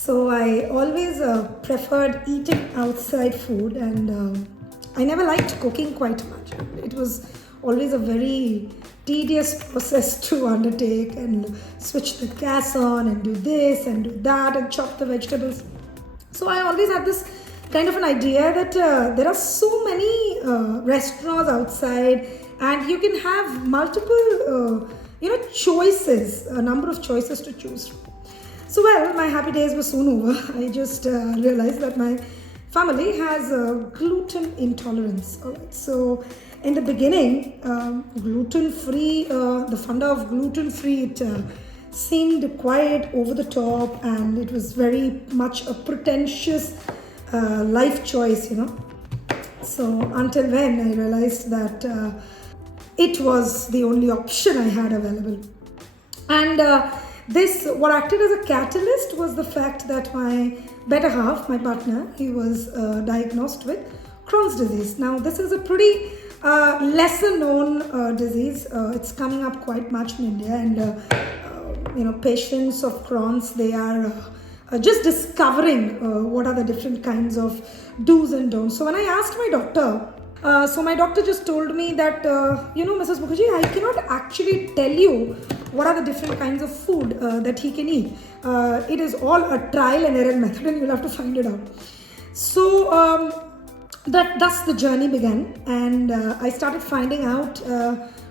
So I always preferred eating outside food, and I never liked cooking quite much. It was always a very tedious process to undertake and switch the gas on and do this and do that and chop the vegetables. So I always had this kind of an idea that there are so many restaurants outside, and you can have multiple, choices, a number of choices to choose from. So, well, my happy days were soon over. I just realized that my family has gluten intolerance. All right. So, in the beginning, gluten-free, the funda of gluten-free, it seemed quite over the top, and it was very much a pretentious life choice, So, until when I realized that it was the only option I had available. And what acted as a catalyst was the fact that my better half, my partner, he was diagnosed with Crohn's disease. Now, this is a pretty lesser known disease. It's coming up quite much in India, and patients of Crohn's, they are just discovering what are the different kinds of do's and don'ts. So when I asked my doctor, my doctor just told me that, Mrs. Mukherjee, I cannot actually tell you what are the different kinds of food that he can eat. It is all a trial and error method, and you'll have to find it out. So thus the journey began, and I started finding out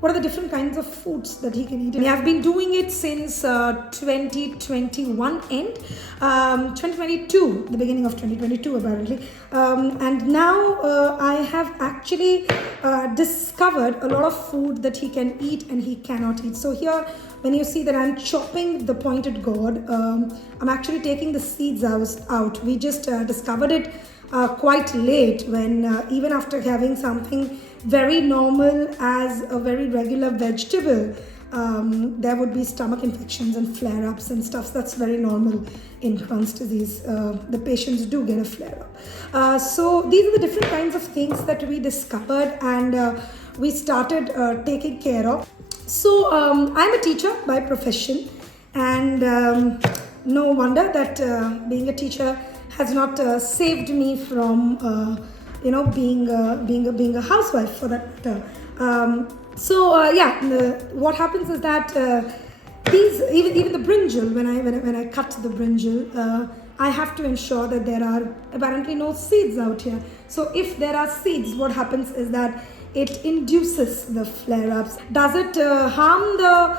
what are the different kinds of foods that he can eat. And I've been doing it since 2021 end, 2022, the beginning of 2022 apparently. And now I have actually discovered a lot of food that he can eat and he cannot eat. So here, when you see that I'm chopping the pointed gourd, I'm actually taking the seeds out. We just discovered it quite late, when even after having something very normal as a very regular vegetable, there would be stomach infections and flare-ups and stuff. That's very normal in Crohn's disease. The patients do get a flare-up. So these are the different kinds of things that we discovered, and we started taking care of. So I'm a teacher by profession, and no wonder that being a teacher has not saved me from being a housewife, for that matter. What happens is that these even the brinjal, when I cut the brinjal, I have to ensure that there are apparently no seeds out here. So if there are seeds, what happens is that it induces the flare-ups. Does it harm the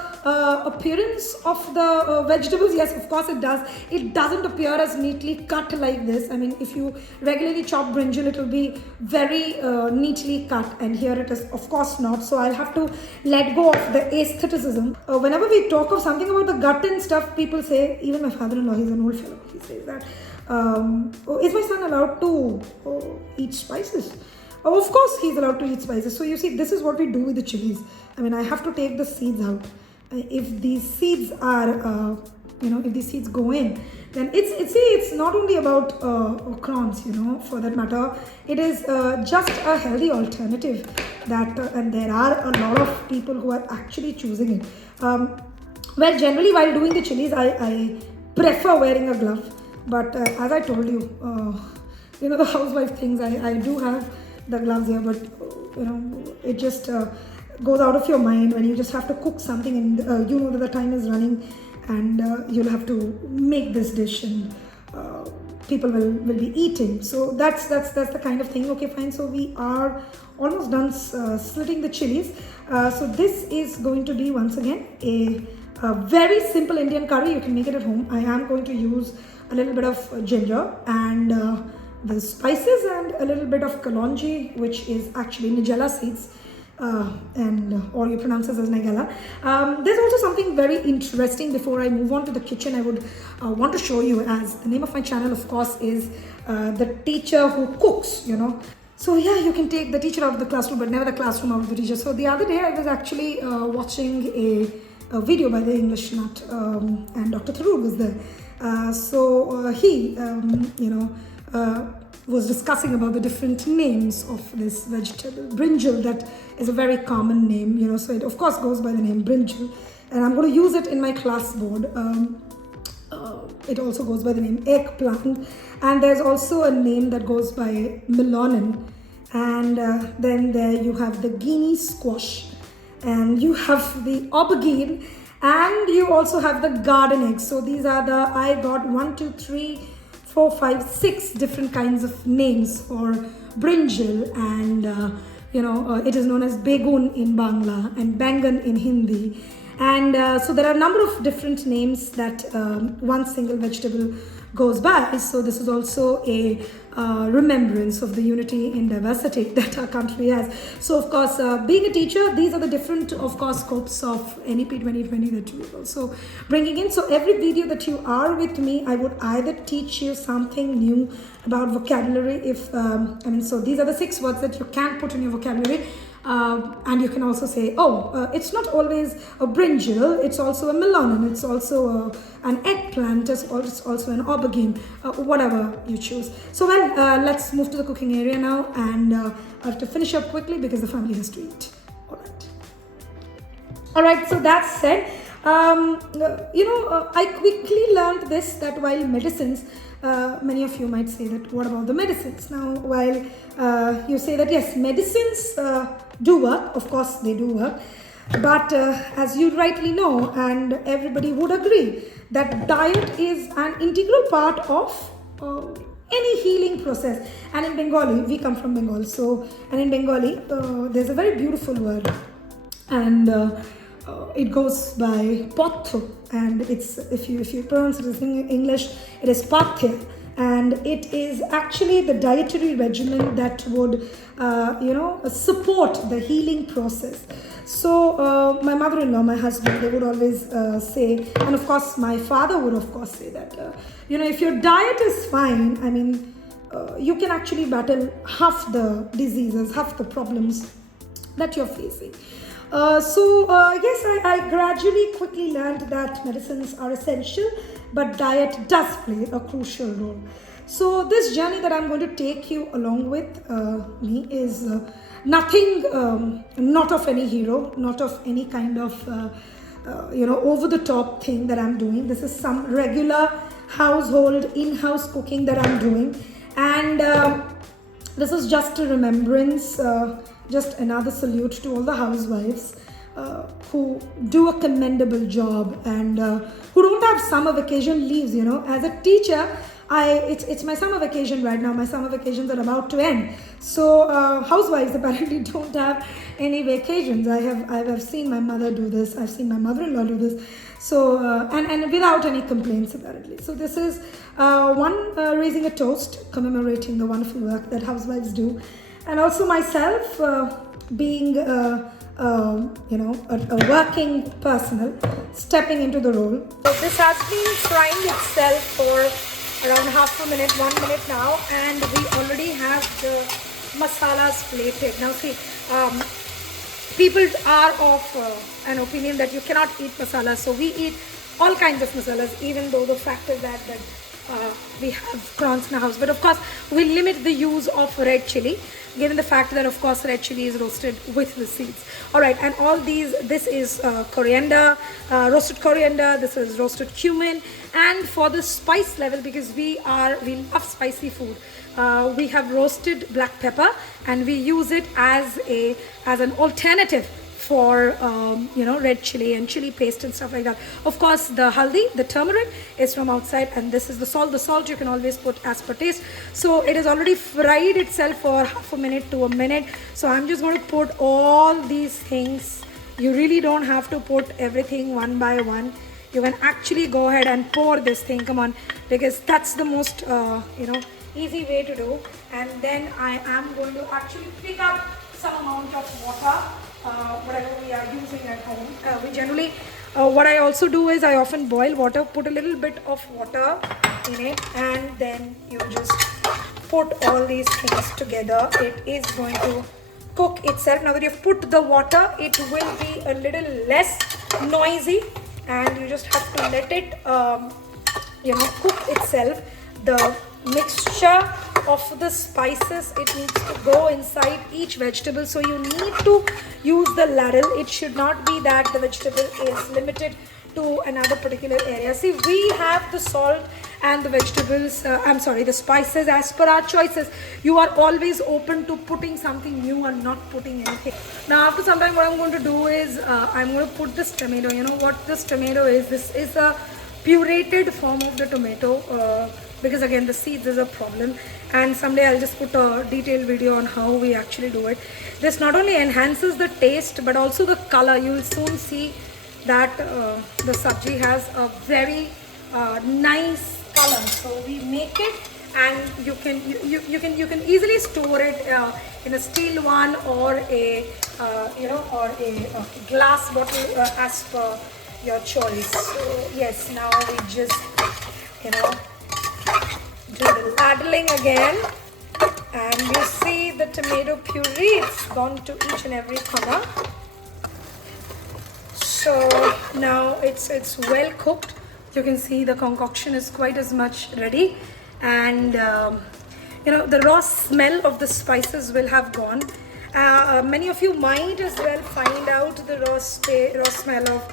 appearance of the vegetables? Yes, of course it does. It doesn't appear as neatly cut like this. I mean, if you regularly chop brinjal, it will be very neatly cut, and here it is, of course, not. So I'll have to let go of the aestheticism. Whenever we talk of something about the gut and stuff, people say, even my father-in-law, he's an old fellow, he says that, is my son allowed to eat spices? Oh, of course he's allowed to eat spices. So you see, this is what we do with the chilies. I mean, I have to take the seeds out. If these seeds are, if these seeds go in, then it's not only about Crohn's, for that matter. It is just a healthy alternative that, and there are a lot of people who are actually choosing it. Well, generally while doing the chilies, I prefer wearing a glove. But as I told you, the housewife things, I do have the gloves here, but it just goes out of your mind when you just have to cook something, and that the time is running, and you'll have to make this dish, and people will be eating. So that's the kind of thing. Okay, fine. So we are almost done slitting the chilies. So this is going to be, once again, a very simple Indian curry. You can make it at home. I am going to use a little bit of ginger and the spices, and a little bit of kalonji, which is actually nigella seeds, or you pronounce it as nigella. There's also something very interesting. Before I move on to the kitchen, I would want to show you, as the name of my channel, of course, is The Teacher Who Cooks, So yeah, you can take the teacher out of the classroom, but never the classroom out of the teacher. So the other day, I was actually watching a video by the English nut, and Dr. Tharoor was there. He was discussing about the different names of this vegetable, brinjal, that is a very common name, so it of course goes by the name brinjal, and I'm going to use it in my class board. It also goes by the name eggplant, and there's also a name that goes by melonin, and then there you have the Guinea squash, and you have the aubergine, and you also have the garden egg. So these are the, I got 1, 2, 3, 4, 5, 6 different kinds of names for brinjal, and it is known as begun in Bangla and bangan in Hindi. And so there are a number of different names that one single vegetable goes by. So this is also a remembrance of the unity in diversity that our country has. So of course, being a teacher, these are the different, of course, scopes of NEP 2020 that we are also bringing in. So every video that you are with me, I would either teach you something new about vocabulary. If so these are the 6 words that you can put in your vocabulary. And you can also say, it's not always a brinjal, it's also a melonin, it's also an eggplant, it's also an aubergine, whatever you choose. So let's move to the cooking area now, and I have to finish up quickly because the family has to eat. Alright, so that said, I quickly learned this, that while medicines, many of you might say that, what about the medicines? Now, while you say that yes, medicines do work, of course they do work, but as you rightly know, and everybody would agree, that diet is an integral part of any healing process. And in Bengali, we come from Bengal, so, and in Bengali, there's a very beautiful word, and it goes by patho, and it's, if you pronounce it in English, it is pathya, and it is actually the dietary regimen that would support the healing process. So my mother-in-law, my husband, they would always say, and of course my father would of course say that if your diet is fine, I mean you can actually battle half the diseases, half the problems that you're facing. Yes, I gradually quickly learned that medicines are essential, but diet does play a crucial role. So this journey that I'm going to take you along with me is nothing, not of any hero, not of any kind of over the top thing that I'm doing. This is some regular household in-house cooking that I'm doing, and this is just a remembrance, just another salute to all the housewives who do a commendable job, and who don't have summer vacation leaves. As a teacher, it's my summer vacation right now. My summer vacations are about to end. So housewives apparently don't have any vacations. I have seen my mother do this. I've seen my mother-in-law do this. So and without any complaints apparently. So this is raising a toast, commemorating the wonderful work that housewives do, and also myself being a working personnel, stepping into the role. So this has been frying itself for around half a minute, 1 minute now, and we already have the masalas plated. Now see, people are of an opinion that you cannot eat masalas, so we eat all kinds of masalas, even though the fact is that we have prawns in our house. But of course, we limit the use of red chili, given the fact that of course red chili is roasted with the seeds. Alright, and all these, this is coriander, roasted coriander, this is roasted cumin, and for the spice level, because we love spicy food, we have roasted black pepper, and we use it as an alternative for red chili and chili paste and stuff like that. Of course, the haldi, the turmeric, is from outside, and this is the salt. The salt you can always put as per taste. So it is already fried itself for half a minute to a minute. So I'm just going to put all these things. You really don't have to put everything one by one. You can actually go ahead and pour this thing, come on, because that's the most easy way to do. And then I am going to actually pick up some amount of water, whatever we are using at home. We generally, what I also do is I often boil water, put a little bit of water in it, and then you just put all these things together. It is going to cook itself. Now that you've put the water, it will be a little less noisy, and you just have to let it cook itself. The mixture of the spices, it needs to go inside each vegetable, so you need to use the ladle. It should not be that the vegetable is limited to another particular area. See, we have the salt and the vegetables, the spices as per our choices. You are always open to putting something new and not putting anything. Now after some time, what I'm going to do is I'm going to put this tomato. You know what this tomato is? This is a pureed form of the tomato, because again the seeds is a problem, and someday I'll just put a detailed video on how we actually do it. This not only enhances the taste but also the color. You will soon see that the sabji has a very nice color. So we make it, and you can easily store it in a steel one or a glass bottle as per your choice. So yes, now we just do the ladling again, and you see the tomato puree, it's gone to each and every corner. So now it's well cooked. You can see the concoction is quite as much ready, and the raw smell of the spices will have gone. Many of you might as well find out the raw smell of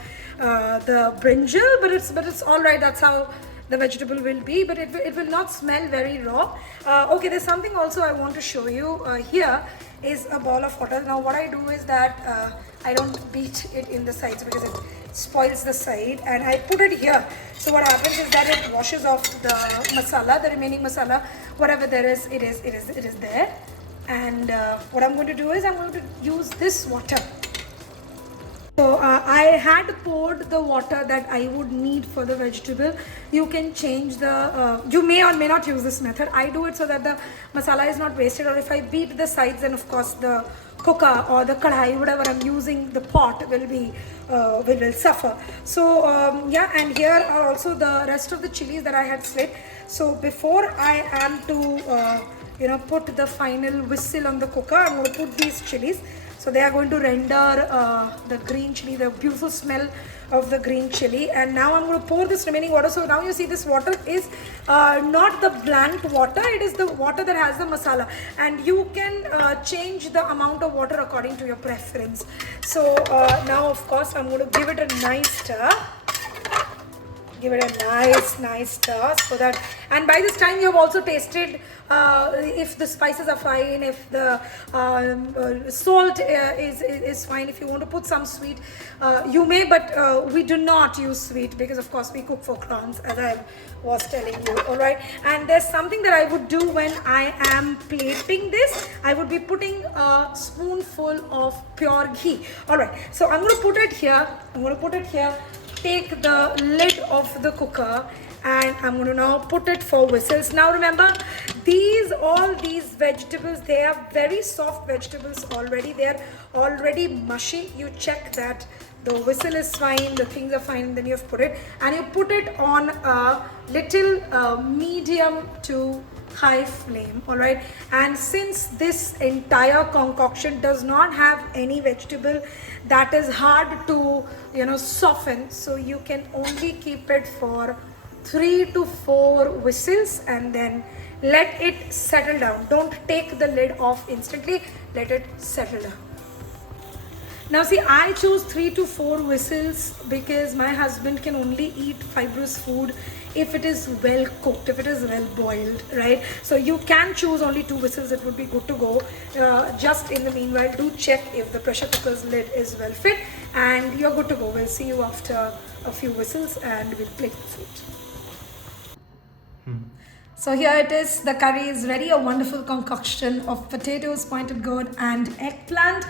the brinjal, but it's all right. That's how the vegetable will be, but it will not smell very raw. Okay, there's something also I want to show you. Here is a ball of water. Now what I do is that I don't beat it in the sides because it spoils the side, and I put it here. So what happens is that it washes off the masala, the remaining masala, whatever there is, it is there. And what I'm going to do is I'm going to use this water. So I had poured the water that I would need for the vegetable. You can change the, you may or may not use this method. I do it so that the masala is not wasted, or if I beat the sides, then of course the cooker or the kadhai, whatever I'm using, the pot will suffer. So yeah, and here are also the rest of the chilies that I had slit. So before I am to put the final whistle on the cooker, I'm going to put these chilies. So they are going to render the green chili, the beautiful smell of the green chili. And now I'm going to pour this remaining water. So now you see this water is not the bland water, it is the water that has the masala. And you can change the amount of water according to your preference. So now of course I'm going to give it a nice stir. Give it a nice stir, so that, and by this time you have also tasted if the spices are fine, if the salt is fine. If you want to put some sweet, you may, but we do not use sweet because of course we cook for crowns, as I was telling you. All right, and there's something that I would do when I am plating this. I would be putting a spoonful of pure ghee. All right, so I'm going to put it here. Take the lid of the cooker, and I'm going to now put it for whistles. Now remember, all these vegetables, they are very soft vegetables already. They're already mushy. You check that the whistle is fine, the things are fine, and then you have put it, and you put it on a little medium to high flame. All right, and since this entire concoction does not have any vegetable that is hard to soften, so you can only keep it for 3 to 4 whistles and then let it settle down. Don't take the lid off instantly, let it settle down. Now see, I chose 3 to 4 whistles because my husband can only eat fibrous food if it is well cooked, if it is well boiled, right? So you can choose only 2 whistles, it would be good to go. Just in the meanwhile, do check if the pressure cooker's lid is well fit, and you're good to go. We'll see you after a few whistles and we'll plate the food. So here it is, the curry is ready, a wonderful concoction of potatoes, pointed gourd and eggplant.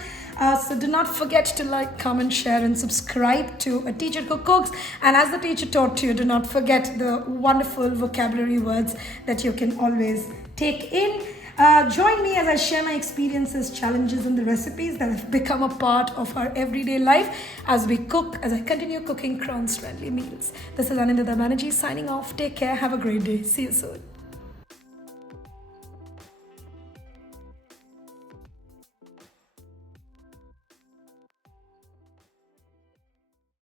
So do not forget to like, comment, share and subscribe to A Teacher Cook Cooks. And as the teacher taught you, do not forget the wonderful vocabulary words that you can always take in. Join me as I share my experiences, challenges and the recipes that have become a part of our everyday life as I continue cooking Crown's friendly meals. This is Anindita Banerjee signing off. Take care. Have a great day. See you soon.